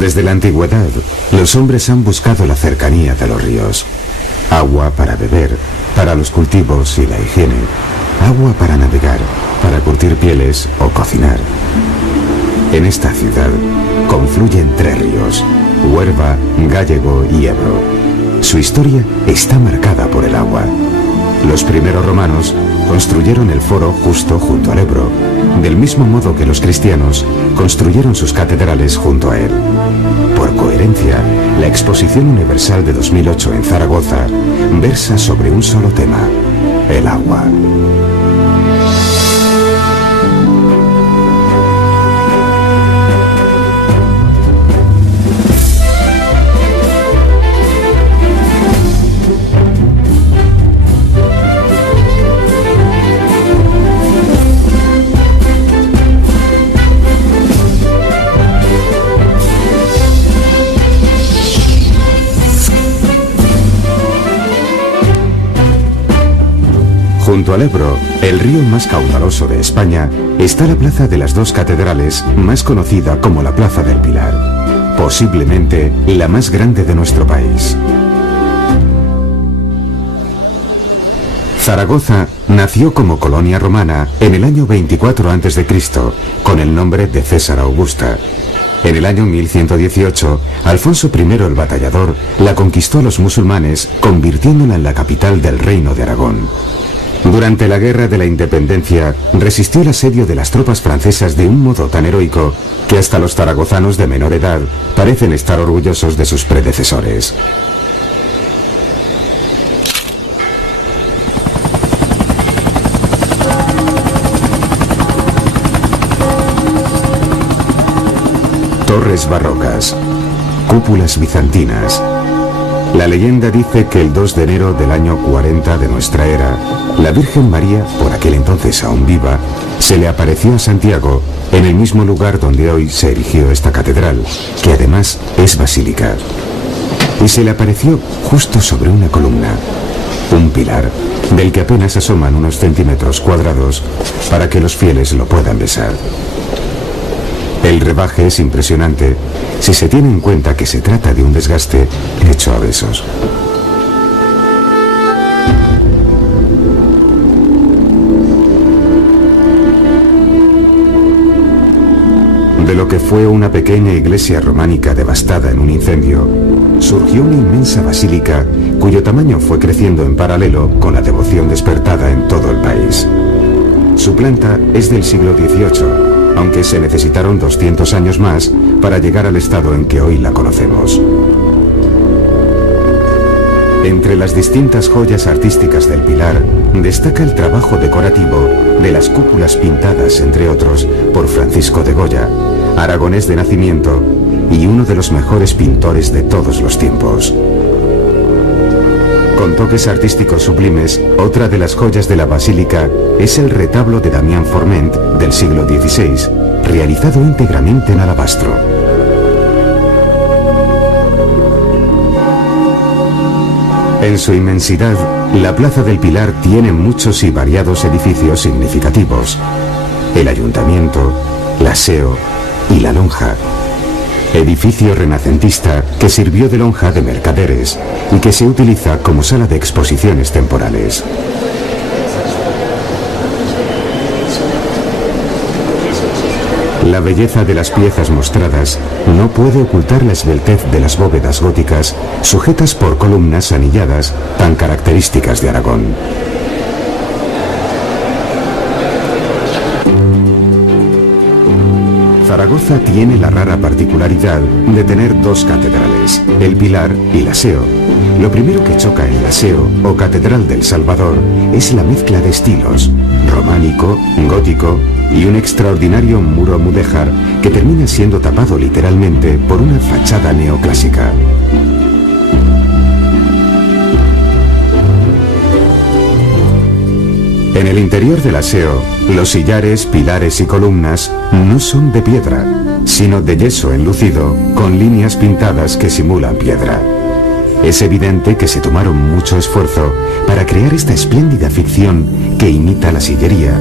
Desde la antigüedad, los hombres han buscado la cercanía de los ríos. Agua para beber, para los cultivos y la higiene. Agua para navegar, para curtir pieles o cocinar. En esta ciudad confluyen 3 ríos, Huerva, Gállego y Ebro. Su historia está marcada por el agua. Los primeros romanos construyeron el foro justo junto al Ebro, del mismo modo que los cristianos construyeron sus catedrales junto a él. Por coherencia, la Exposición Universal de 2008 en Zaragoza versa sobre un solo tema: el agua. Junto al Ebro, el río más caudaloso de España, está la Plaza de las Dos Catedrales, más conocida como la Plaza del Pilar, posiblemente la más grande de nuestro país. Zaragoza nació como colonia romana en el año 24 a.C., con el nombre de César Augusta. En el año 1118, Alfonso I el Batallador la conquistó a los musulmanes, convirtiéndola en la capital del Reino de Aragón. Durante la Guerra de la Independencia, resistió el asedio de las tropas francesas de un modo tan heroico que hasta los zaragozanos de menor edad parecen estar orgullosos de sus predecesores. Torres barrocas, cúpulas bizantinas. La leyenda dice que el 2 de enero del año 40 de nuestra era, la Virgen María, por aquel entonces aún viva, se le apareció a Santiago en el mismo lugar donde hoy se erigió esta catedral, que además es basílica. Y se le apareció justo sobre una columna, un pilar, del que apenas asoman unos centímetros cuadrados para que los fieles lo puedan besar. El rebaje es impresionante si se tiene en cuenta que se trata de un desgaste hecho a besos. De lo que fue una pequeña iglesia románica devastada en un incendio, surgió una inmensa basílica cuyo tamaño fue creciendo en paralelo con la devoción despertada en todo el país. Su planta es del siglo XVIII, aunque se necesitaron 200 años más para llegar al estado en que hoy la conocemos. Entre las distintas joyas artísticas del Pilar, destaca el trabajo decorativo de las cúpulas pintadas, entre otros, por Francisco de Goya, aragonés de nacimiento y uno de los mejores pintores de todos los tiempos. Con toques artísticos sublimes, otra de las joyas de la basílica es el retablo de Damián Forment del siglo XVI, realizado íntegramente en alabastro. En su inmensidad, la Plaza del Pilar tiene muchos y variados edificios significativos: el Ayuntamiento, la SEO y la Lonja. Edificio renacentista que sirvió de lonja de mercaderes y que se utiliza como sala de exposiciones temporales. La belleza de las piezas mostradas no puede ocultar la esbeltez de las bóvedas góticas sujetas por columnas anilladas tan características de Aragón. Zaragoza tiene la rara particularidad de tener 2 catedrales, el Pilar y la SEO. Lo primero que choca en la SEO, o Catedral del Salvador, es la mezcla de estilos, románico, gótico y un extraordinario muro mudéjar que termina siendo tapado literalmente por una fachada neoclásica. En el interior del aseo, los sillares, pilares y columnas no son de piedra, sino de yeso enlucido con líneas pintadas que simulan piedra. Es evidente que se tomaron mucho esfuerzo para crear esta espléndida ficción que imita la sillería,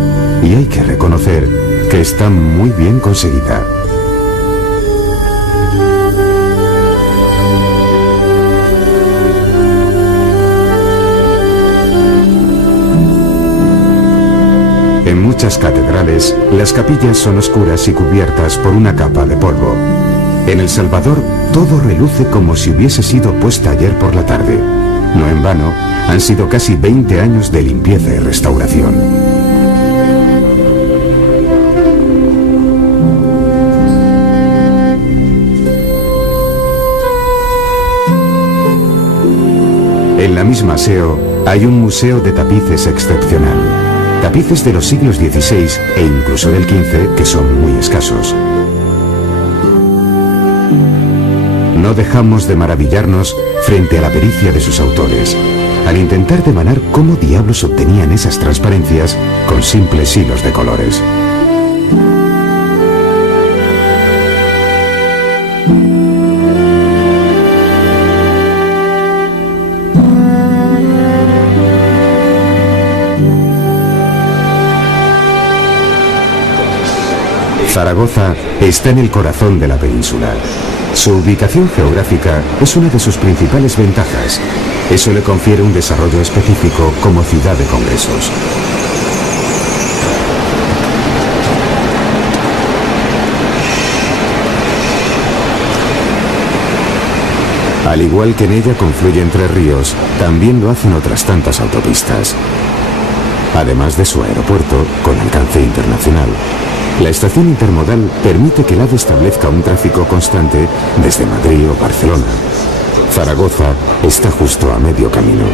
y hay que reconocer que está muy bien conseguida. En muchas catedrales, las capillas son oscuras y cubiertas por una capa de polvo. En El Salvador, todo reluce como si hubiese sido puesta ayer por la tarde. No en vano, han sido casi 20 años de limpieza y restauración. En la misma SEO hay un museo de tapices excepcional. Tapices de los siglos XVI e incluso del XV que son muy escasos. No dejamos de maravillarnos frente a la pericia de sus autores, al intentar devanar cómo diablos obtenían esas transparencias con simples hilos de colores. Zaragoza está en el corazón de la península. Su ubicación geográfica es una de sus principales ventajas. Eso le confiere un desarrollo específico como ciudad de congresos. Al igual que en ella confluye Entre Ríos, también lo hacen otras tantas autopistas. Además de su aeropuerto, con alcance internacional. La estación intermodal permite que el AVE establezca un tráfico constante desde Madrid o Barcelona. Zaragoza está justo a medio camino.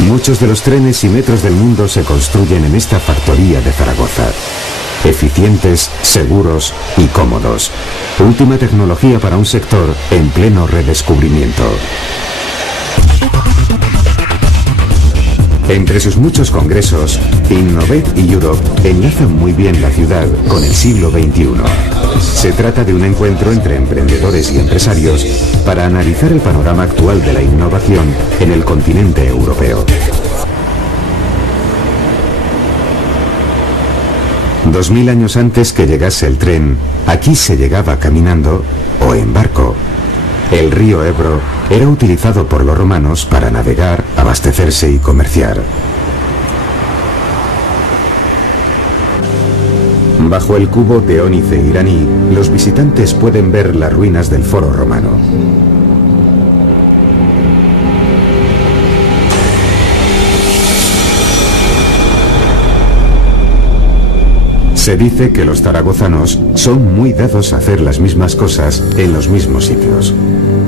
Muchos de los trenes y metros del mundo se construyen en esta factoría de Zaragoza. Eficientes, seguros y cómodos. Última tecnología para un sector en pleno redescubrimiento. Entre sus muchos congresos, Innovate y Europe enlazan muy bien la ciudad con el siglo XXI. Se trata de un encuentro entre emprendedores y empresarios para analizar el panorama actual de la innovación en el continente europeo. 2000 años antes que llegase el tren, aquí se llegaba caminando o en barco. El río Ebro era utilizado por los romanos para navegar, abastecerse y comerciar. Bajo el cubo de ónice iraní, los visitantes pueden ver las ruinas del foro romano. Se dice que los zaragozanos son muy dados a hacer las mismas cosas en los mismos sitios.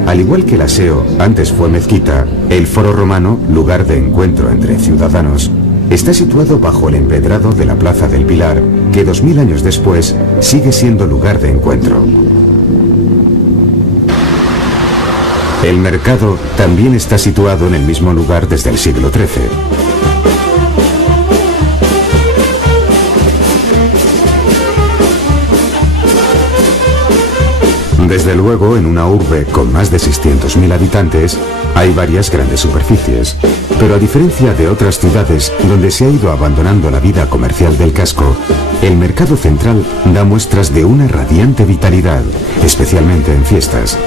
Al igual que la SEO antes fue mezquita, el Foro Romano, lugar de encuentro entre ciudadanos, está situado bajo el empedrado de la Plaza del Pilar, que 2000 años después sigue siendo lugar de encuentro. El mercado también está situado en el mismo lugar desde el siglo XIII. Desde luego, en una urbe con más de 600.000 habitantes, hay varias grandes superficies. Pero a diferencia de otras ciudades donde se ha ido abandonando la vida comercial del casco, el mercado central da muestras de una radiante vitalidad, especialmente en fiestas.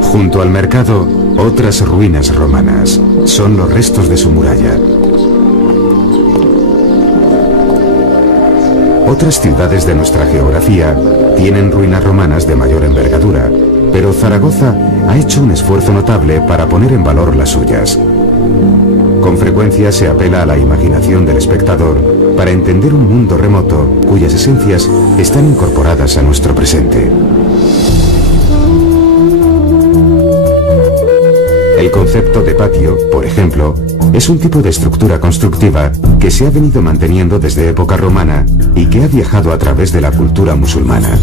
Junto al mercado, otras ruinas romanas. Son los restos de su muralla. Otras ciudades de nuestra geografía tienen ruinas romanas de mayor envergadura, pero Zaragoza ha hecho un esfuerzo notable para poner en valor las suyas. Con frecuencia se apela a la imaginación del espectador para entender un mundo remoto cuyas esencias están incorporadas a nuestro presente. El concepto de patio, por ejemplo, es un tipo de estructura constructiva que se ha venido manteniendo desde época romana y que ha viajado a través de la cultura musulmana.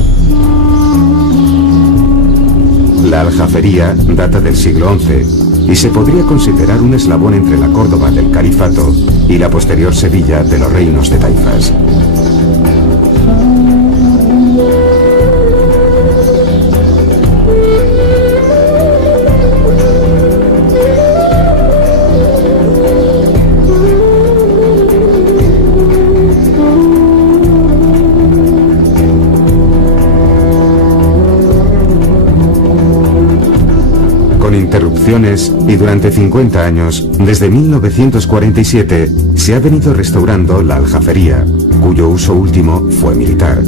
La aljafería data del siglo XI y se podría considerar un eslabón entre la Córdoba del Califato y la posterior Sevilla de los reinos de taifas. interrupciones y durante 50 años, desde 1947, se ha venido restaurando la aljafería, cuyo uso último fue militar.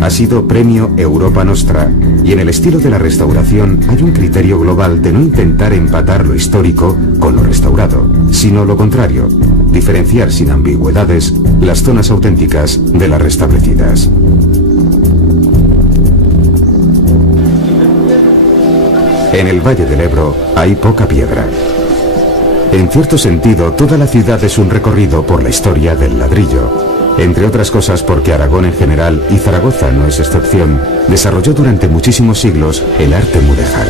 Ha sido premio Europa Nostra y en el estilo de la restauración hay un criterio global de no intentar empatar lo histórico con lo restaurado, sino lo contrario, diferenciar sin ambigüedades las zonas auténticas de las restablecidas. En el Valle del Ebro hay poca piedra. En cierto sentido, toda la ciudad es un recorrido por la historia del ladrillo. Entre otras cosas porque Aragón en general, y Zaragoza no es excepción, desarrolló durante muchísimos siglos el arte mudéjar.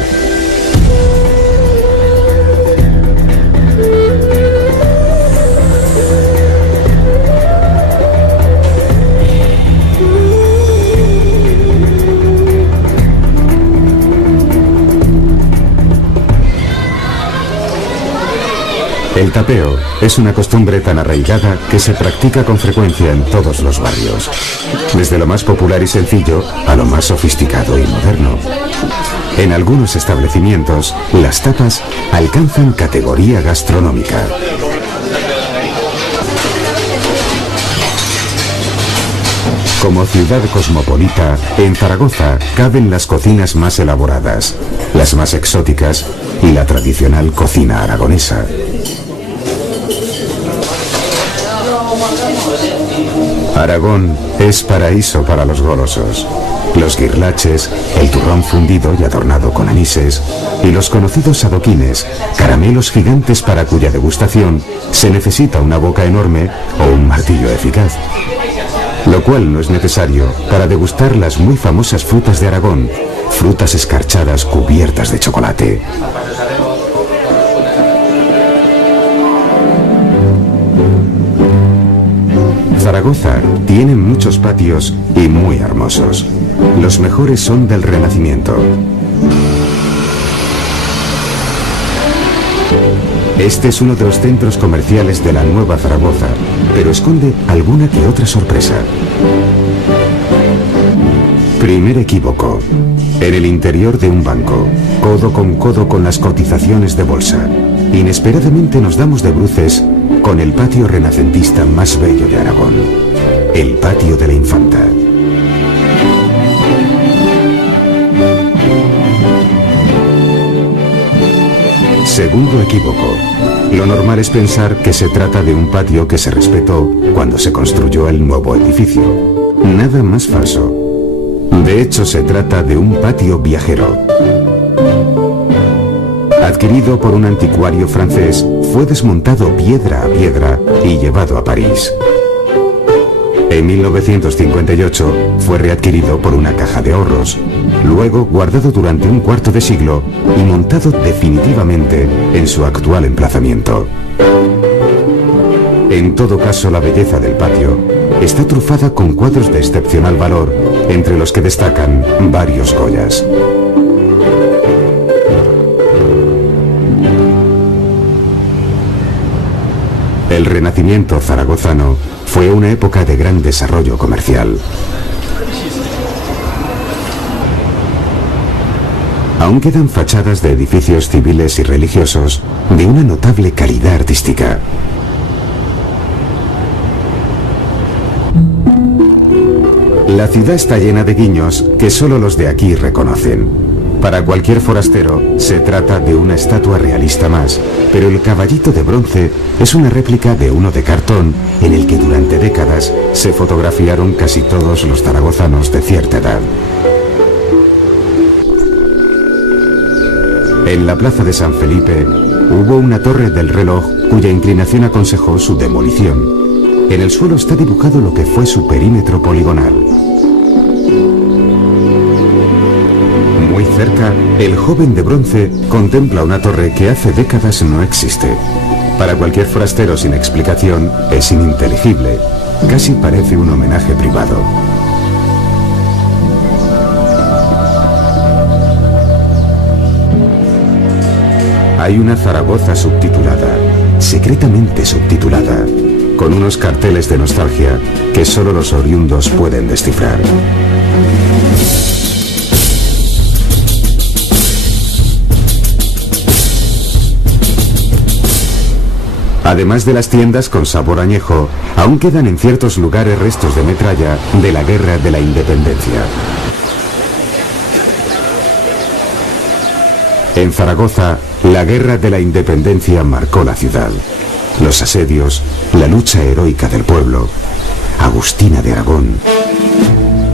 El tapeo es una costumbre tan arraigada que se practica con frecuencia en todos los barrios, desde lo más popular y sencillo a lo más sofisticado y moderno. En algunos establecimientos, las tapas alcanzan categoría gastronómica. Como ciudad cosmopolita, en Zaragoza caben las cocinas más elaboradas, las más exóticas y la tradicional cocina aragonesa. Aragón es paraíso para los golosos. Los guirlaches, el turrón fundido y adornado con anises, y los conocidos adoquines, caramelos gigantes para cuya degustación se necesita una boca enorme o un martillo eficaz. Lo cual no es necesario para degustar las muy famosas frutas de Aragón, frutas escarchadas cubiertas de chocolate. Zaragoza tiene muchos patios y muy hermosos. Los mejores son del Renacimiento. Este es uno de los centros comerciales de la Nueva Zaragoza, pero esconde alguna que otra sorpresa. Primer equívoco. En el interior de un banco, codo con las cotizaciones de bolsa, inesperadamente nos damos de bruces con el patio renacentista más bello de Aragón, el patio de la Infanta. Segundo equívoco. Lo normal es pensar que se trata de un patio que se respetó cuando se construyó el nuevo edificio. Nada más falso. De hecho, se trata de un patio viajero. Adquirido por un anticuario francés, fue desmontado piedra a piedra y llevado a París. En 1958 fue readquirido por una caja de ahorros, luego guardado durante un cuarto de siglo y montado definitivamente en su actual emplazamiento. En todo caso, la belleza del patio está trufada con cuadros de excepcional valor, entre los que destacan varios Goyas. El Renacimiento zaragozano fue una época de gran desarrollo comercial. Aún quedan fachadas de edificios civiles y religiosos de una notable calidad artística. La ciudad está llena de guiños que solo los de aquí reconocen. Para cualquier forastero se trata de una estatua realista más, pero el caballito de bronce es una réplica de uno de cartón en el que durante décadas se fotografiaron casi todos los zaragozanos de cierta edad. En la plaza de San Felipe hubo una torre del reloj cuya inclinación aconsejó su demolición. En el suelo está dibujado lo que fue su perímetro poligonal. Muy cerca, el joven de bronce contempla una torre que hace décadas no existe. Para cualquier forastero sin explicación, es ininteligible. Casi parece un homenaje privado. Hay una Zaragoza subtitulada, secretamente subtitulada, con unos carteles de nostalgia que solo los oriundos pueden descifrar. Además de las tiendas con sabor añejo, aún quedan en ciertos lugares restos de metralla de la Guerra de la Independencia. En Zaragoza, la Guerra de la Independencia marcó la ciudad. Los asedios, la lucha heroica del pueblo. Agustina de Aragón.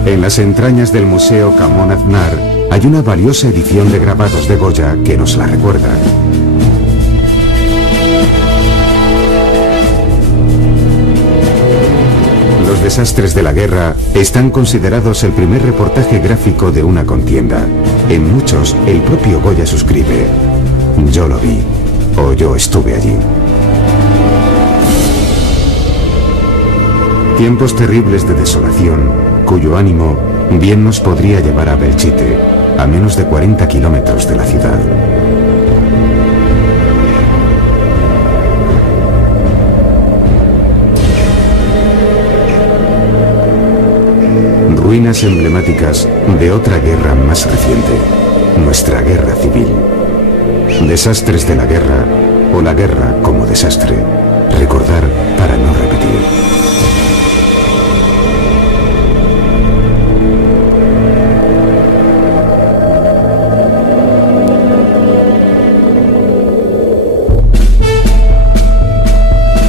En las entrañas del Museo Camón Aznar hay una valiosa edición de grabados de Goya que nos la recuerda. Los desastres de la guerra están considerados el primer reportaje gráfico de una contienda. En muchos, el propio Goya suscribe: yo lo vi, o yo estuve allí. Tiempos terribles de desolación, cuyo ánimo bien nos podría llevar a Belchite, a menos de 40 kilómetros de la ciudad. Ruinas emblemáticas de otra guerra más reciente, nuestra guerra civil. Desastres de la guerra, o la guerra como desastre. Recordar para no repetir.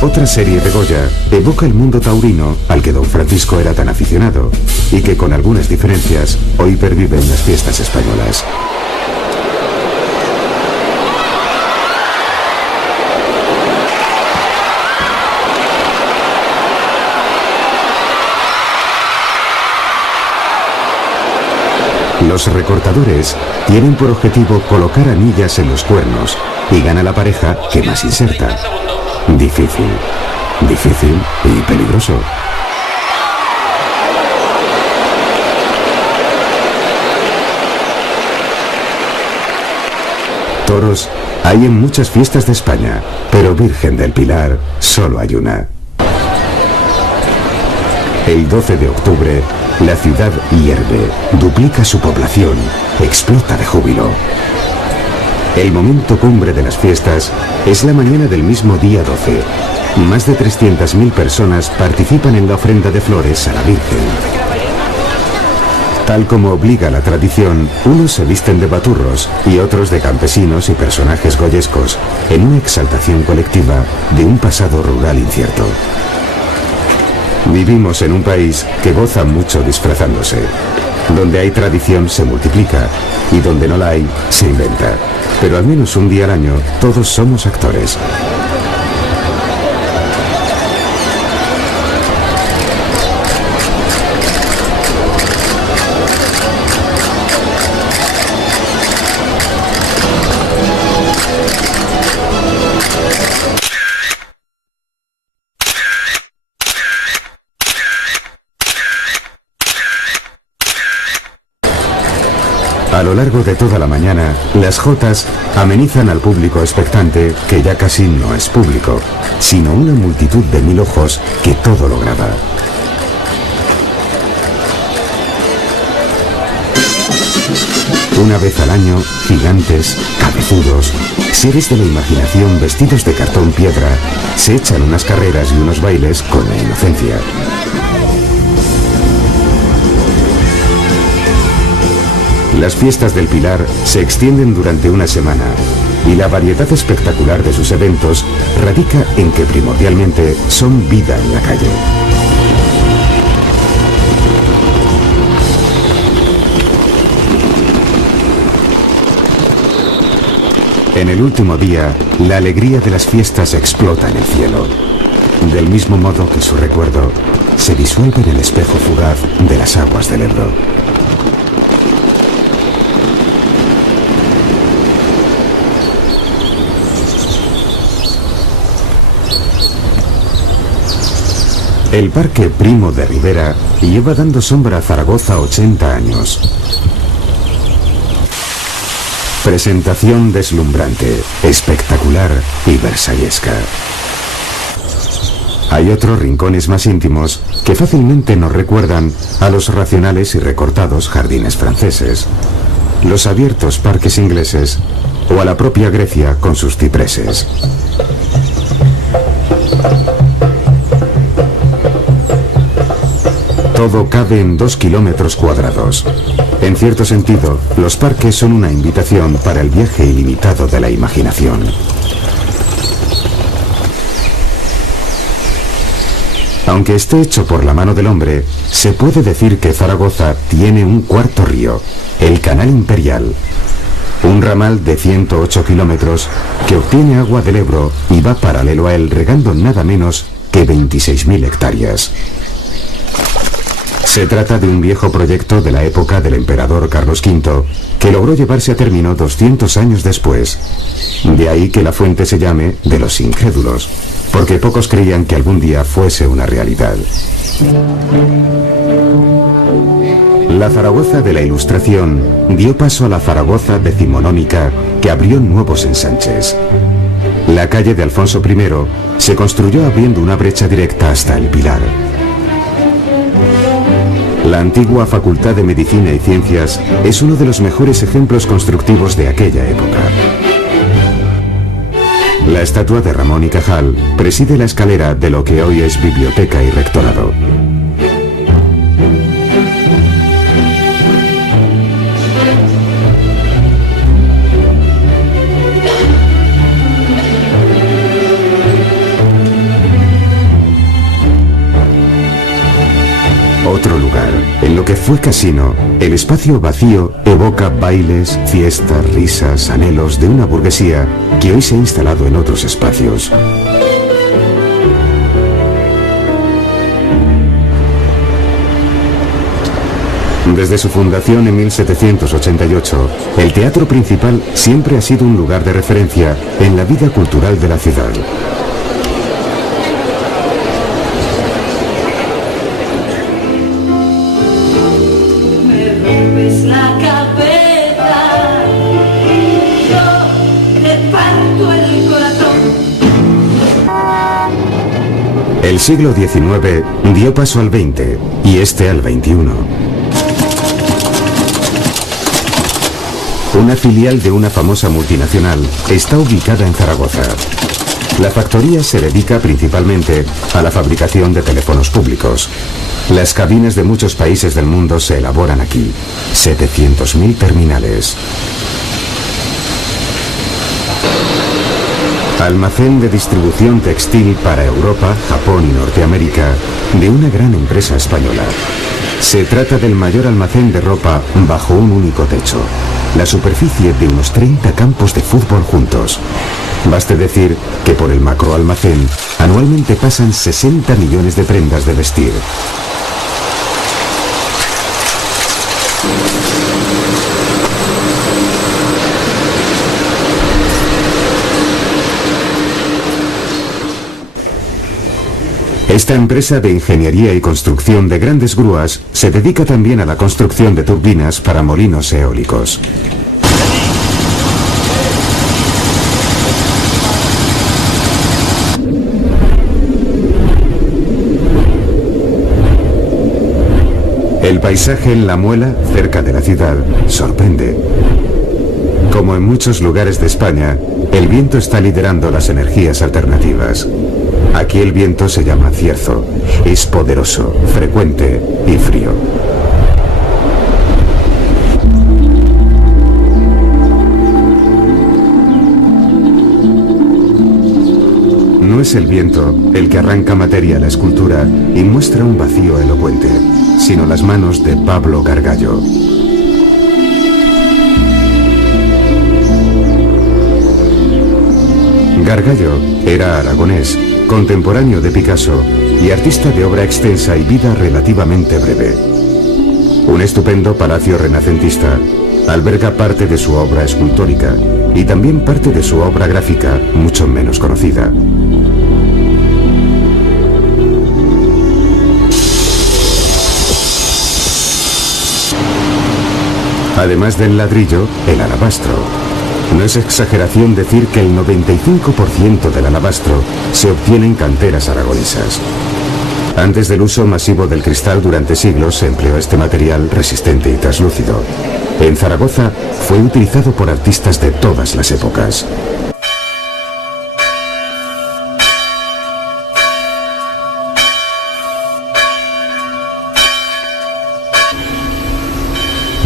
Otra serie de Goya evoca el mundo taurino al que don Francisco era tan aficionado y que con algunas diferencias hoy pervive en las fiestas españolas. Los recortadores tienen por objetivo colocar anillas en los cuernos y gana la pareja que más inserta. Difícil y peligroso. Toros hay en muchas fiestas de España, pero Virgen del Pilar solo hay una. El 12 de octubre, la ciudad hierve, duplica su población, explota de júbilo. El momento cumbre de las fiestas es la mañana del mismo día 12. Más de 300.000 personas participan en la ofrenda de flores a la Virgen. Tal como obliga la tradición, unos se visten de baturros y otros de campesinos y personajes goyescos, en una exaltación colectiva de un pasado rural incierto. Vivimos en un país que goza mucho disfrazándose. Donde hay tradición se multiplica y donde no la hay se inventa. Pero al menos un día al año todos somos actores. A lo largo de toda la mañana, las jotas amenizan al público expectante, que ya casi no es público, sino una multitud de 1000 ojos que todo lo graba. Una vez al año, gigantes, cabezudos, seres de la imaginación vestidos de cartón piedra, se echan unas carreras y unos bailes con la inocencia. Las fiestas del Pilar se extienden durante una semana y la variedad espectacular de sus eventos radica en que primordialmente son vida en la calle. En el último día, la alegría de las fiestas explota en el cielo, del mismo modo que su recuerdo se disuelve en el espejo fugaz de las aguas del Ebro. El Parque Primo de Rivera lleva dando sombra a Zaragoza 80 años. Presentación deslumbrante, espectacular y versallesca. Hay otros rincones más íntimos que fácilmente nos recuerdan a los racionales y recortados jardines franceses, los abiertos parques ingleses o a la propia Grecia con sus cipreses. Todo cabe en 2 kilómetros cuadrados. En cierto sentido, los parques son una invitación para el viaje ilimitado de la imaginación. Aunque esté hecho por la mano del hombre, se puede decir que Zaragoza tiene un cuarto río, el Canal Imperial. Un ramal de 108 kilómetros que obtiene agua del Ebro y va paralelo a él regando nada menos que 26.000 hectáreas. Se trata de un viejo proyecto de la época del emperador Carlos V que logró llevarse a término 200 años después. De ahí que la fuente se llame de los incrédulos, porque pocos creían que algún día fuese una realidad. La Zaragoza de la Ilustración dio paso a la Zaragoza decimonónica que abrió nuevos ensanches. La calle de Alfonso I se construyó abriendo una brecha directa hasta el Pilar. La antigua Facultad de Medicina y Ciencias es uno de los mejores ejemplos constructivos de aquella época. La estatua de Ramón y Cajal preside la escalera de lo que hoy es biblioteca y rectorado. Otro lugar, en lo que fue casino, el espacio vacío evoca bailes, fiestas, risas, anhelos de una burguesía que hoy se ha instalado en otros espacios. Desde su fundación en 1788, el teatro principal siempre ha sido un lugar de referencia en la vida cultural de la ciudad. El siglo XIX dio paso al XX y este al XXI. Una filial de una famosa multinacional está ubicada en Zaragoza. La factoría se dedica principalmente a la fabricación de teléfonos públicos. Las cabinas de muchos países del mundo se elaboran aquí. 700.000 terminales. Almacén de distribución textil para Europa, Japón y Norteamérica de una gran empresa española. Se trata del mayor almacén de ropa bajo un único techo. La superficie de unos 30 campos de fútbol juntos. Baste decir que por el macroalmacén anualmente pasan 60 millones de prendas de vestir. Esta empresa de ingeniería y construcción de grandes grúas se dedica también a la construcción de turbinas para molinos eólicos. El paisaje en La Muela, cerca de la ciudad, sorprende. Como en muchos lugares de España, el viento está liderando las energías alternativas. Aquí el viento se llama cierzo. Es poderoso, frecuente y frío. No es el viento el que arranca materia a la escultura y muestra un vacío elocuente, sino las manos de Pablo Gargallo. Gargallo era aragonés, contemporáneo de Picasso y artista de obra extensa y vida relativamente breve. Un estupendo palacio renacentista alberga parte de su obra escultórica y también parte de su obra gráfica, mucho menos conocida. Además del ladrillo, el alabastro. No es exageración decir que el 95% del alabastro se obtiene en canteras aragonesas. Antes del uso masivo del cristal durante siglos se empleó este material resistente y translúcido. En Zaragoza fue utilizado por artistas de todas las épocas.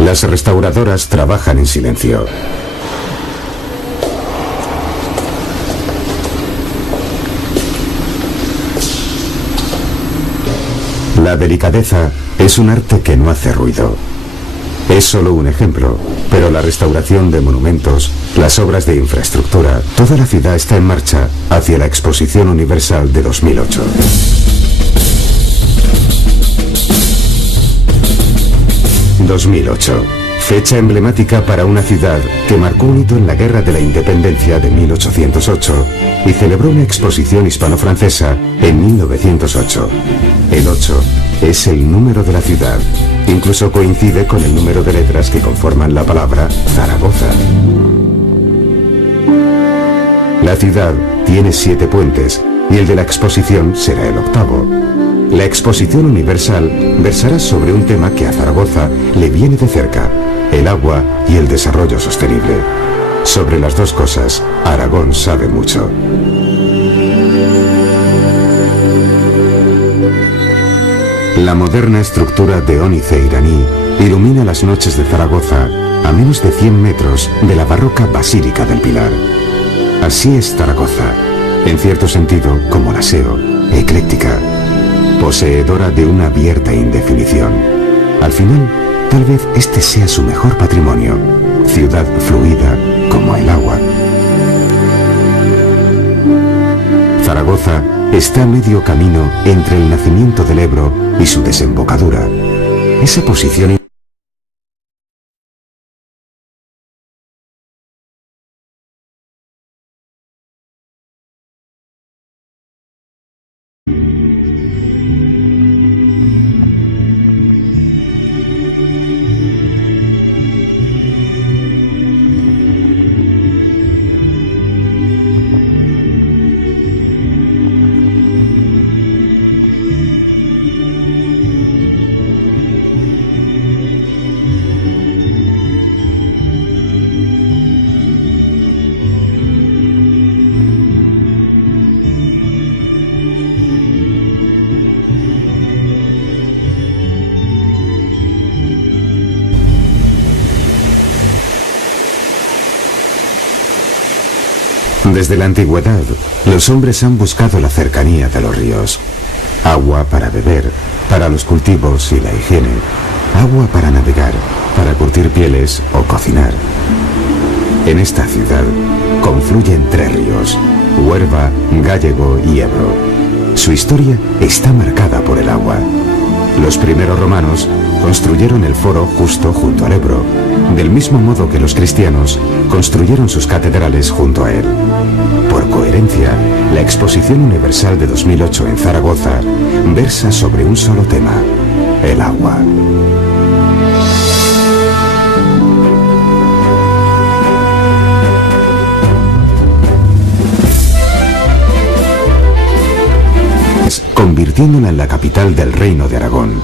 Las restauradoras trabajan en silencio. La delicadeza es un arte que no hace ruido. Es solo un ejemplo, pero la restauración de monumentos, las obras de infraestructura, toda la ciudad está en marcha hacia la Exposición Universal de 2008. ...2008... fecha emblemática para una ciudad que marcó un hito en la Guerra de la Independencia de 1808 y celebró una exposición hispano-francesa en 1908. El 8 es el número de la ciudad, incluso coincide con el número de letras que conforman la palabra Zaragoza. La ciudad tiene 7 puentes y el de la exposición será el 8º. La Exposición Universal versará sobre un tema que a Zaragoza le viene de cerca: el agua y el desarrollo sostenible. Sobre las dos cosas, Aragón sabe mucho. La moderna estructura de ónice iraní ilumina las noches de Zaragoza a menos de 100 metros de la barroca Basílica del Pilar. Así es Zaragoza, en cierto sentido como la SEO, ecléctica, poseedora de una abierta indefinición. Al final, tal vez este sea su mejor patrimonio, ciudad fluida como el agua. Zaragoza está a medio camino entre el nacimiento del Ebro y su desembocadura. Esa posición Desde la antigüedad, los hombres han buscado la cercanía de los ríos. Agua para beber, para los cultivos y la higiene. Agua para navegar, para curtir pieles o cocinar. En esta ciudad confluyen 3 ríos: Huerva, Gállego y Ebro. Su historia está marcada por el agua. Los primeros romanos construyeron el foro justo junto al Ebro, del mismo modo que los cristianos construyeron sus catedrales junto a él. Por coherencia, la Exposición Universal de 2008 en Zaragoza versa sobre un solo tema: el agua. Convirtiéndola en la capital del Reino de Aragón.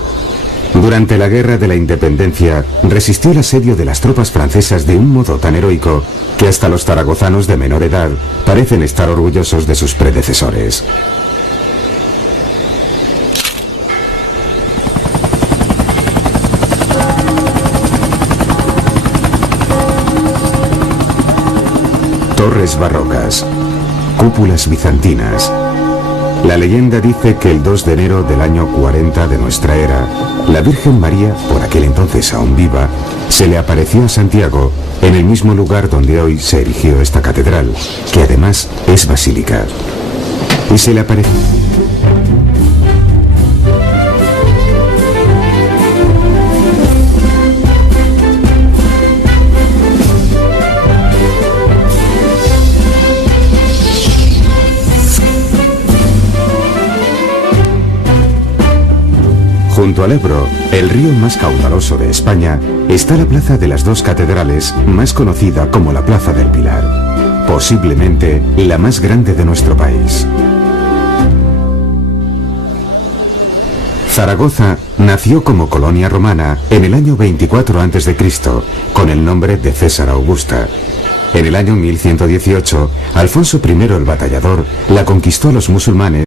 Durante la Guerra de la Independencia, resistió el asedio de las tropas francesas de un modo tan heroico que hasta los zaragozanos de menor edad parecen estar orgullosos de sus predecesores. Torres barrocas, cúpulas bizantinas. La leyenda dice que el 2 de enero del año 40 de nuestra era, la Virgen María, por aquel entonces aún viva, se le apareció a Santiago en el mismo lugar donde hoy se erigió esta catedral, que además es basílica. Y se le apareció... Junto al Ebro, el río más caudaloso de España, está la Plaza de las Dos Catedrales, más conocida como la Plaza del Pilar, posiblemente la más grande de nuestro país. Zaragoza nació como colonia romana en el año 24 a.C., con el nombre de César Augusta. En el año 1118, Alfonso I el Batallador la conquistó a los musulmanes.